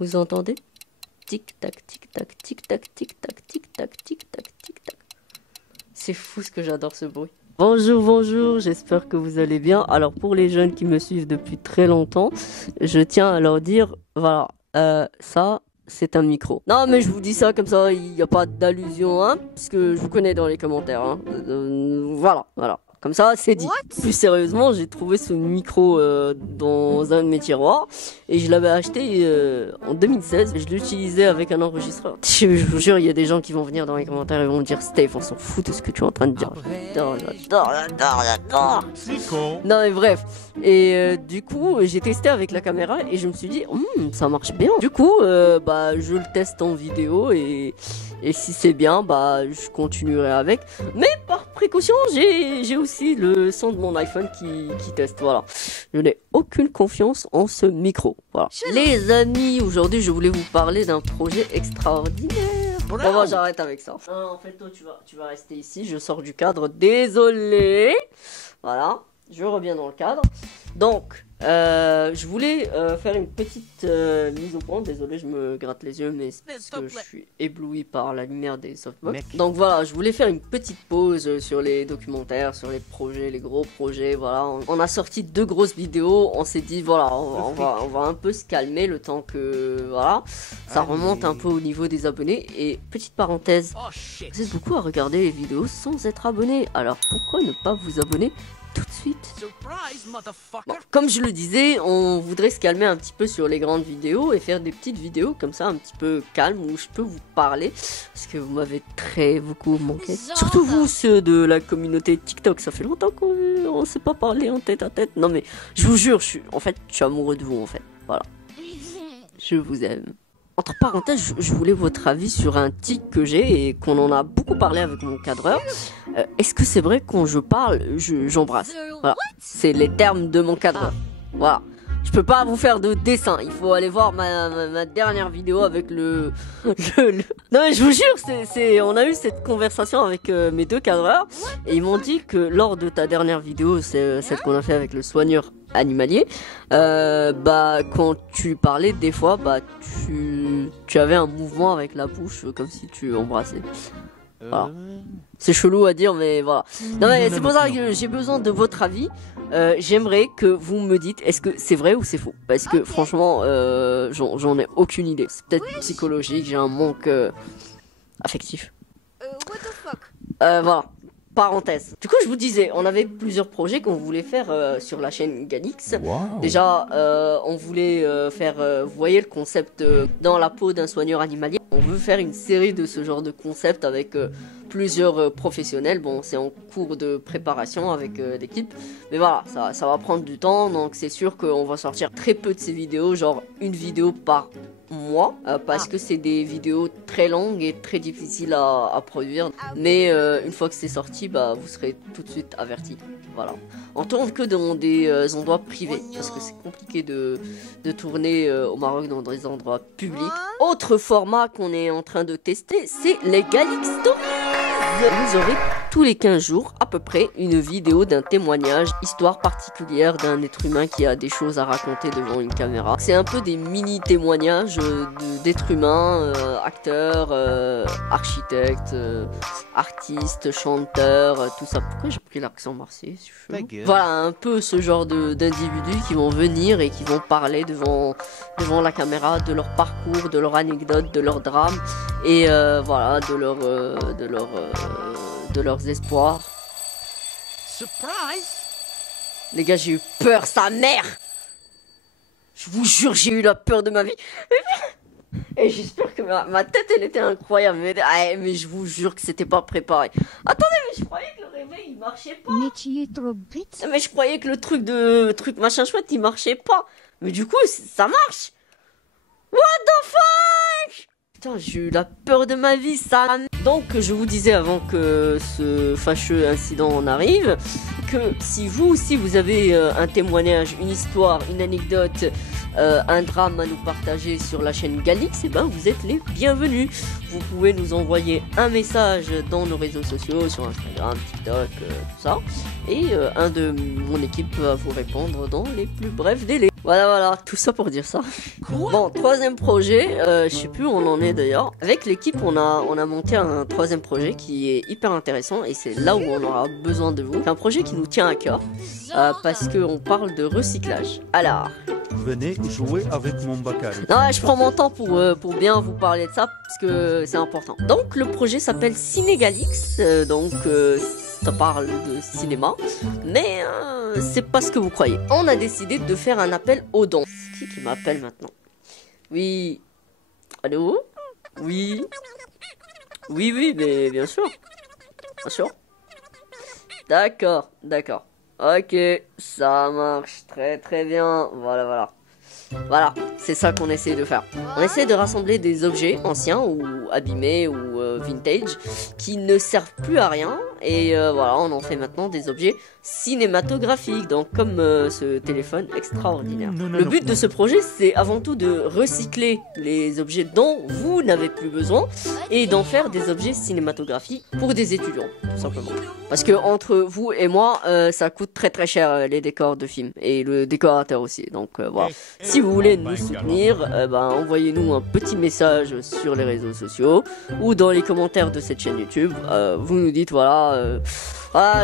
Vous entendez? Tic-tac, tic-tac, tic-tac, tic-tac, tic-tac, tic-tac, tic-tac. C'est fou ce que j'adore ce bruit. Bonjour, bonjour, j'espère que vous allez bien. Alors pour les jeunes qui me suivent depuis très longtemps, je tiens à leur dire, voilà, ça c'est un micro. Non mais je vous dis ça comme ça, il n'y a pas d'allusion, hein, puisque je vous connais dans les commentaires, hein. Voilà. Comme ça, c'est dit. Plus sérieusement, j'ai trouvé ce micro dans un de mes tiroirs et je l'avais acheté en 2016. Je l'utilisais avec un enregistreur. Je vous jure, il y a des gens qui vont venir dans les commentaires et vont me dire Steph, on s'en fout de ce que tu es en train de dire. J'adore. C'est con. Non mais bref. Et du coup, j'ai testé avec la caméra et je me suis dit, ça marche bien. Du coup, je le teste en vidéo et si c'est bien, je continuerai avec. Mais par précaution, j'ai aussi le son de mon iPhone qui teste. Voilà. Je n'ai aucune confiance en ce micro. Voilà. Les amis, aujourd'hui, je voulais vous parler d'un projet extraordinaire. Bon, j'arrête avec ça. En fait, toi, tu vas rester ici. Je sors du cadre. Désolé. Voilà. Je reviens dans le cadre. Donc, je voulais faire une petite mise au point. Désolé, je me gratte les yeux, mais c'est parce que je suis ébloui par la lumière des softbox. Donc voilà, je voulais faire une petite pause sur les documentaires, sur les projets, les gros projets. Voilà, on a sorti 2 grosses vidéos. On s'est dit, voilà, on va un peu se calmer le temps que, voilà, ça remonte un peu au niveau des abonnés. Et petite parenthèse, vous êtes beaucoup à regarder les vidéos sans être abonné. Alors pourquoi ne pas vous abonner tout de suite? Bon, comme je le disais, on voudrait se calmer un petit peu sur les grandes vidéos et faire des petites vidéos comme ça un petit peu calmes où je peux vous parler parce que vous m'avez beaucoup manqué. Surtout vous, ceux de la communauté TikTok, ça fait longtemps qu'on ne s'est pas parlé en tête à tête. Non mais je vous jure, je suis amoureux de vous en fait. Voilà. Je vous aime. Entre parenthèses, je voulais votre avis sur un tic que j'ai et qu'on en a beaucoup parlé avec mon cadreur. Est-ce que c'est vrai quand je parle, j'embrasse? Voilà, c'est les termes de mon cadreur. Voilà, je peux pas vous faire de dessin. Il faut aller voir ma dernière vidéo avec le... Non mais je vous jure, on a eu cette conversation avec mes 2 cadreurs et ils m'ont dit que lors de ta dernière vidéo, c'est celle qu'on a fait avec le soigneur animalier, quand tu parlais des fois, tu avais un mouvement avec la bouche comme si tu embrassais. Voilà. C'est chelou à dire, mais voilà. Non mais c'est pour ça que j'ai besoin de votre avis. J'aimerais que vous me dites est-ce que c'est vrai ou c'est faux. Parce que franchement, j'en ai aucune idée. C'est peut-être psychologique, j'ai un manque affectif. Voilà. Parenthèse. Du coup, je vous disais, on avait plusieurs projets qu'on voulait faire sur la chaîne Galix. Wow. Déjà, on voulait faire, vous voyez le concept dans la peau d'un soigneur animalier. On veut faire une série de ce genre de concept avec plusieurs professionnels. Bon, c'est en cours de préparation avec l'équipe. Mais voilà, ça va prendre du temps. Donc, c'est sûr qu'on va sortir très peu de ces vidéos, genre une vidéo par mois, parce que c'est des vidéos très longues et très difficiles à produire. Mais une fois que c'est sorti, vous serez tout de suite avertis. Voilà. On tourne que dans des endroits privés, parce que c'est compliqué de tourner au Maroc dans des endroits publics. Autre format qu'on est en train de tester, c'est les Galix Stories. Vous aurez tous les 15 jours à peu près une vidéo d'un témoignage, histoire particulière d'un être humain qui a des choses à raconter devant une caméra. C'est un peu des mini témoignages d'êtres humains, acteurs, architectes, artistes, chanteurs, tout ça. Pourquoi j'ai pris l'accent marseillais? Voilà, un peu ce genre d'individus qui vont venir et qui vont parler devant la caméra de leur parcours, de leur anecdote, de leur drame et voilà, de leurs espoirs. Surprise! Les gars, j'ai eu peur, sa mère! Je vous jure, j'ai eu la peur de ma vie. Et j'espère que ma tête, elle était incroyable. Mais je vous jure que c'était pas préparé. Attendez, mais je croyais que le réveil, il marchait pas. Mais tu es trop bête. Mais je croyais que le truc machin chouette, il marchait pas. Mais du coup, ça marche. What the fuck? Putain, j'ai eu la peur de ma vie, ça. Donc, je vous disais avant que ce fâcheux incident en arrive, que si vous aussi vous avez un témoignage, une histoire, une anecdote, un drame à nous partager sur la chaîne Galix, vous êtes les bienvenus. Vous pouvez nous envoyer un message dans nos réseaux sociaux, sur Instagram, TikTok, tout ça. Et un de mon équipe va vous répondre dans les plus brefs délais. Voilà, voilà, tout ça pour dire ça. Bon, troisième projet, je sais plus où on en est d'ailleurs. Avec l'équipe, on a monté un troisième projet qui est hyper intéressant et c'est là où on aura besoin de vous. C'est un projet qui nous tient à cœur parce qu'on parle de recyclage. Alors, venez jouer avec mon bacal. non, je prends mon temps pour bien vous parler de ça parce que c'est important. Donc, le projet s'appelle Cinégalix, ça parle de cinéma, mais c'est pas ce que vous croyez. On a décidé de faire un appel aux dons. C'est qui m'appelle maintenant? Oui. Allô? Oui. Oui, oui, mais bien sûr. Bien sûr. D'accord, d'accord. Ok, ça marche très très bien. Voilà, voilà. Voilà, c'est ça qu'on essaie de faire. On essaie de rassembler des objets anciens ou abîmés ou vintage qui ne servent plus à rien. Et voilà, on en fait maintenant des objets cinématographiques, donc comme ce téléphone extraordinaire. Le but de ce projet, c'est avant tout de recycler les objets dont vous n'avez plus besoin et d'en faire des objets cinématographiques pour des étudiants, tout simplement. Parce que entre vous et moi, ça coûte très très cher les décors de films et le décorateur aussi. Donc voilà. Si vous voulez nous soutenir, envoyez-nous un petit message sur les réseaux sociaux ou dans les commentaires de cette chaîne YouTube. Vous nous dites voilà.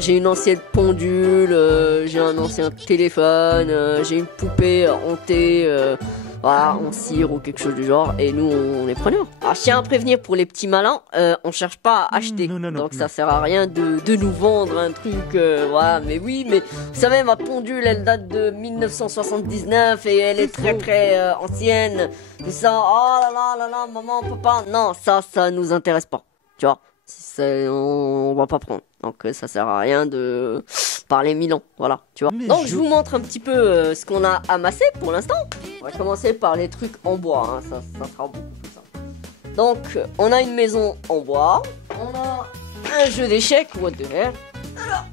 J'ai une ancienne pendule, j'ai un ancien téléphone, j'ai une poupée hantée, en cire ou quelque chose du genre, et nous on est preneurs. Alors je tiens à prévenir pour les petits malins, on cherche pas à acheter, donc ça sert à rien de nous vendre un truc, mais oui, mais vous savez ma pendule elle date de 1979 et elle est très très ancienne, tout ça, oh là là, maman, papa, non, ça nous intéresse pas, tu vois. On va pas prendre, donc ça sert à rien de parler 1000 ans, voilà, tu vois. Donc je vous montre un petit peu ce qu'on a amassé pour l'instant. On va commencer par les trucs en bois, ça sera beaucoup plus simple. Donc on a une maison en bois, on a un jeu d'échecs, what the hell. Alors,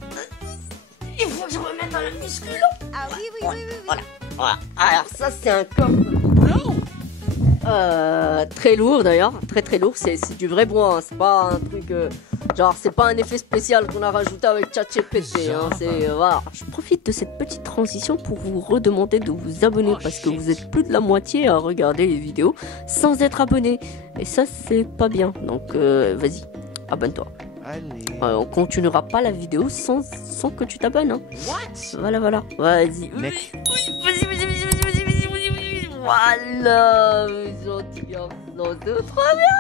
il faut que je remette dans la muscule. Ah oui. Voilà. Alors ça c'est un coffre bleu. Très lourd d'ailleurs, très lourd, c'est du vrai bois, c'est pas un truc c'est pas un effet spécial qu'on a rajouté avec ChatGPT, voilà. Je profite de cette petite transition pour vous redemander de vous abonner parce que vous êtes plus de la moitié à regarder les vidéos sans être abonné et ça c'est pas bien, donc vas-y, abonne-toi. On continuera pas la vidéo sans que tu t'abonnes, hein. Voilà, vas-y. Vas-y. Voilà, non, c'est trop bien.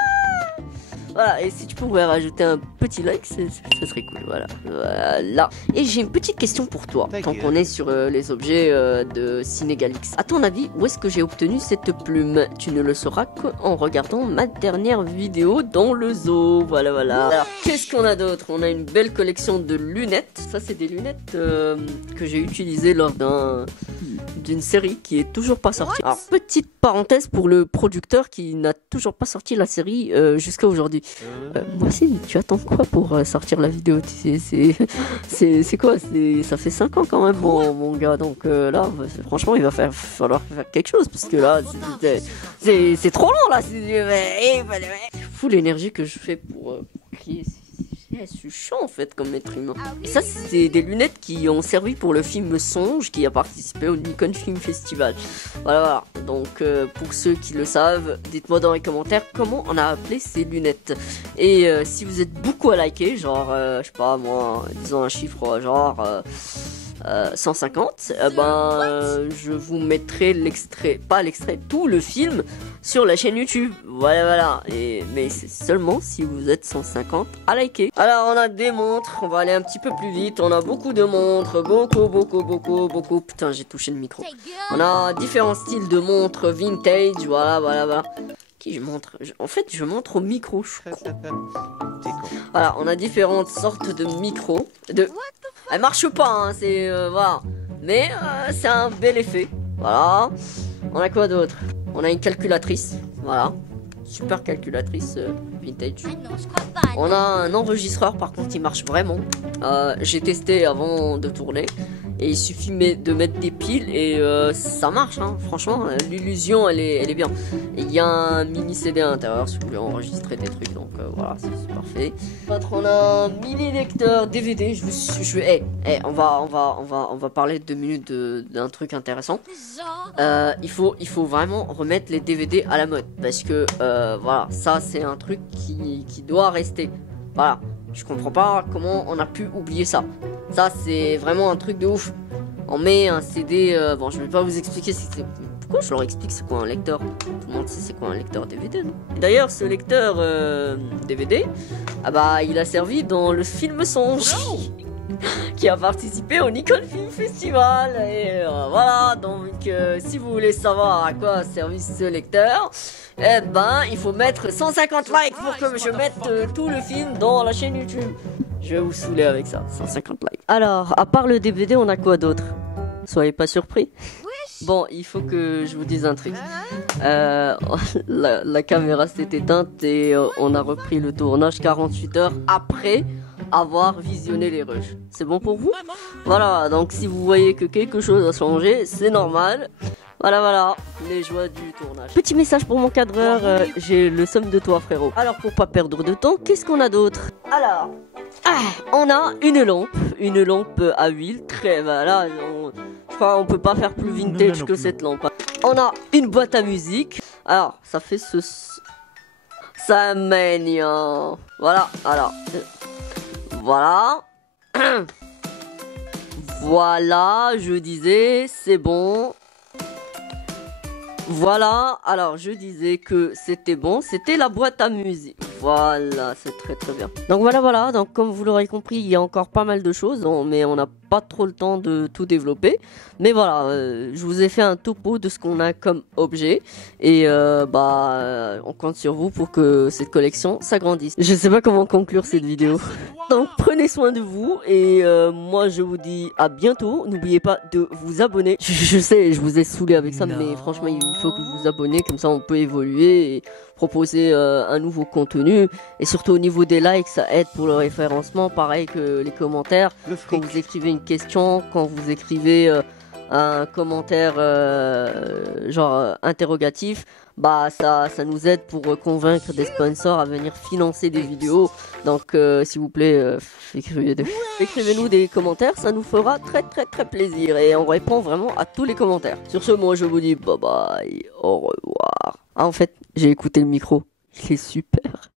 Voilà, et si tu pouvais rajouter un petit like, ça serait cool, voilà. Et j'ai une petite question pour toi, tant qu'on est sur les objets de Cinégalix. À ton avis, où est-ce que j'ai obtenu cette plume? Tu ne le sauras qu'en regardant ma dernière vidéo dans le zoo, voilà. Alors, qu'est-ce qu'on a d'autre? On a une belle collection de lunettes. Ça, c'est des lunettes que j'ai utilisées lors d'une série qui est toujours pas sortie. Alors, petite parenthèse pour le producteur qui n'a toujours pas sorti la série jusqu'à aujourd'hui. Moi aussi, tu attends quoi pour sortir la vidéo? C'est quoi? Ça fait 5 ans quand même, mon gars. Donc là, franchement, il va falloir faire quelque chose parce que là, c'est trop long là. C'est fou l'énergie que je fais pour crier. C'est chiant en fait comme être humain. Et ça c'est des lunettes qui ont servi pour le film Songe qui a participé au Nikon Film Festival. Voilà. Donc pour ceux qui le savent, dites-moi dans les commentaires comment on a appelé ces lunettes. Et si vous êtes beaucoup à liker, genre je sais pas moi, disons un chiffre genre 150, je vous mettrai tout le film sur la chaîne YouTube. Voilà. Mais c'est seulement si vous êtes 150 à liker. Alors on a des montres, on va aller un petit peu plus vite. On a beaucoup de montres, beaucoup. Putain, j'ai touché le micro. On a différents styles de montres vintage, voilà. Qui je montre? En fait, je montre au micro. Voilà, on a différentes sortes de micros. Elle marche pas, c'est voilà. Mais c'est un bel effet. Voilà. On a quoi d'autre? On a une calculatrice. Voilà. Super calculatrice vintage. On a un enregistreur, par contre, il marche vraiment. J'ai testé avant de tourner. et il suffit de mettre des piles et ça marche, hein. Franchement, l'illusion elle est bien. Et il y a un mini CD à l'intérieur si vous voulez enregistrer des trucs, donc voilà, c'est parfait. On a un mini lecteur DVD. On va parler 2 minutes d'un truc intéressant. Il faut vraiment remettre les DVD à la mode parce que voilà, ça c'est un truc qui doit rester. Voilà, je comprends pas comment on a pu oublier ça. Ça c'est vraiment un truc de ouf. On met un CD, bon je vais pas vous expliquer pourquoi je leur explique c'est quoi un lecteur. Tout le monde sait c'est quoi un lecteur DVD, non? D'ailleurs ce lecteur DVD, ah bah il a servi dans le film Songe qui a participé au Nikon Film Festival. Et voilà, donc si vous voulez savoir à quoi a servi ce lecteur, eh ben il faut mettre 150 likes pour que je mette tout le film dans la chaîne YouTube. Je vais vous saouler avec ça, 150 likes. Alors, à part le DVD, on a quoi d'autre? Soyez pas surpris. Bon, il faut que je vous dise un truc. La caméra s'est éteinte et on a repris le tournage 48 heures après avoir visionné les rushs. C'est bon pour vous? Voilà, donc si vous voyez que quelque chose a changé, c'est normal. Voilà, les joies du tournage. Petit message pour mon cadreur, j'ai le somme de toi frérot. Alors pour pas perdre de temps, qu'est-ce qu'on a d'autre? Alors, on a une lampe à huile, très voilà, je crois on peut pas faire plus vintage que cette lampe. On a une boîte à musique, alors ça fait ça mignon. Voilà, alors, voilà. Voilà, je disais, c'est bon. Voilà, alors je disais que c'était bon, c'était la boîte à musique. Voilà, c'est très très bien. Donc voilà, donc comme vous l'aurez compris, il y a encore pas mal de choses, mais on n'a pas trop le temps de tout développer. Mais voilà, je vous ai fait un topo de ce qu'on a comme objet. Et on compte sur vous pour que cette collection s'agrandisse. Je sais pas comment conclure cette vidéo. Donc prenez soin de vous et moi je vous dis à bientôt. N'oubliez pas de vous abonner. Je sais, je vous ai saoulé avec ça, mais franchement il faut que vous vous abonnez, comme ça on peut évoluer et proposer un nouveau contenu. Et surtout au niveau des likes, ça aide pour le référencement, pareil que les commentaires. Quand vous écrivez une question, quand vous écrivez un commentaire genre interrogatif, bah ça nous aide pour convaincre des sponsors à venir financer des vidéos. Donc s'il vous plaît, écrivez-nous des commentaires, ça nous fera très très très plaisir et on répond vraiment à tous les commentaires. Sur ce, moi je vous dis bye bye, au revoir. Ah en fait, j'ai écouté le micro, il est super.